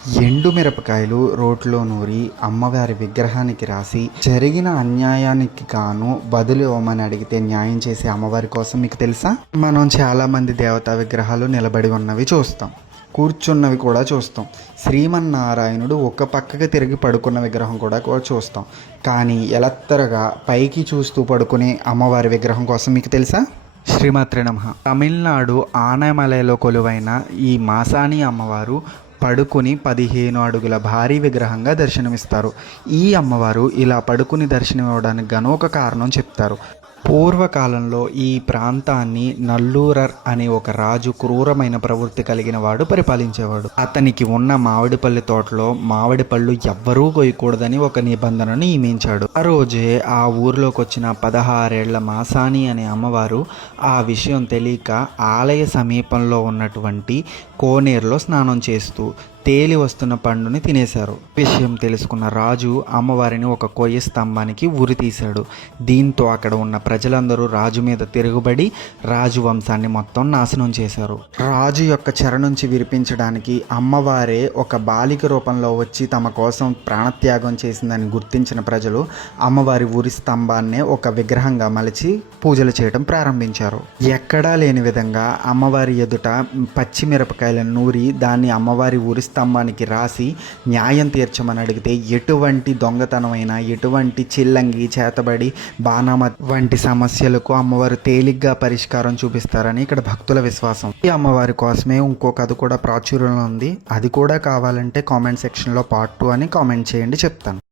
ఎండు మిరపకాయలు రోట్లో నూరి అమ్మవారి విగ్రహానికి రాసి జరిగిన అన్యాయానికి గాను బదులు ఇవ్వమని అడిగితే న్యాయం చేసే అమ్మవారి కోసం మీకు తెలుసా? మనం చాలామంది దేవతా విగ్రహాలు నిలబడి ఉన్నవి చూస్తాం, కూర్చున్నవి కూడా చూస్తాం. శ్రీమన్నారాయణుడు ఒక పక్కకి తిరిగి పడుకున్న విగ్రహం కూడా చూస్తాం. కానీ ఎలత్తరగా పైకి చూస్తూ పడుకునే అమ్మవారి విగ్రహం కోసం మీకు తెలుసా? శ్రీమాత్రే నమః. తమిళనాడు ఆనమలైలో కొలువైన ఈ మాసాణి అమ్మవారు పడుకుని 15 అడుగుల భారీ విగ్రహంగా దర్శనమిస్తారు. ఈ అమ్మవారు ఇలా పడుకుని దర్శనమివ్వడానికి గాను ఒక కారణం చెప్తారు. పూర్వకాలంలో ఈ ప్రాంతాన్ని నల్లూరర్ అనే ఒక రాజు క్రూరమైన ప్రవృత్తి కలిగిన వాడు పరిపాలించేవాడు. అతనికి ఉన్న మామిడిపల్లి తోటలో మామిడి పళ్ళు ఎవ్వరూ కొయ్యకూడదని ఒక నిబంధనను నియమించాడు. ఆ రోజే ఆ ఊరిలోకి వచ్చిన 16 ఏళ్ల మాసాణి అనే అమ్మవారు ఆ విషయం తెలియక ఆలయ సమీపంలో ఉన్నటువంటి కోనేరులో స్నానం చేస్తూ తేలి వస్తున్న పండుని తినేశారు. విషయం తెలుసుకున్న రాజు అమ్మవారిని ఒక కొయ్య స్తంభానికి ఉరి తీశాడు. దీంతో అక్కడ ఉన్న ప్రజలందరూ రాజు మీద తిరుగుబడి రాజు వంశాన్ని మొత్తం నాశనం చేశారు. రాజు యొక్క చెర నుంచి విరిపించడానికి అమ్మవారే ఒక బాలిక రూపంలో వచ్చి తమ కోసం ప్రాణత్యాగం చేసిందని గుర్తించిన ప్రజలు అమ్మవారి ఉరి స్తంభాన్నే ఒక విగ్రహంగా మలిచి పూజలు చేయడం ప్రారంభించారు. ఎక్కడా లేని విధంగా అమ్మవారి ఎదుట పచ్చిమిరపకాయలను నూరి దాన్ని అమ్మవారి ఉరి స్తంభానికి రాసి న్యాయం తీర్చమని అడిగితే ఎటువంటి దొంగతనమైనా, ఎటువంటి చిల్లంగి, చేతబడి, బాణామతి వంటి సమస్యలకు అమ్మవారు తేలిగ్గా పరిష్కారం చూపిస్తారని ఇక్కడ భక్తుల విశ్వాసం. ఈ అమ్మవారి కోసమే ఇంకో కథ కూడా ప్రాచుర్యంలో ఉంది. అది కూడా కావాలంటే కామెంట్ సెక్షన్లో పార్ట్ 2 అని కామెంట్ చేయండి, చెప్తాను.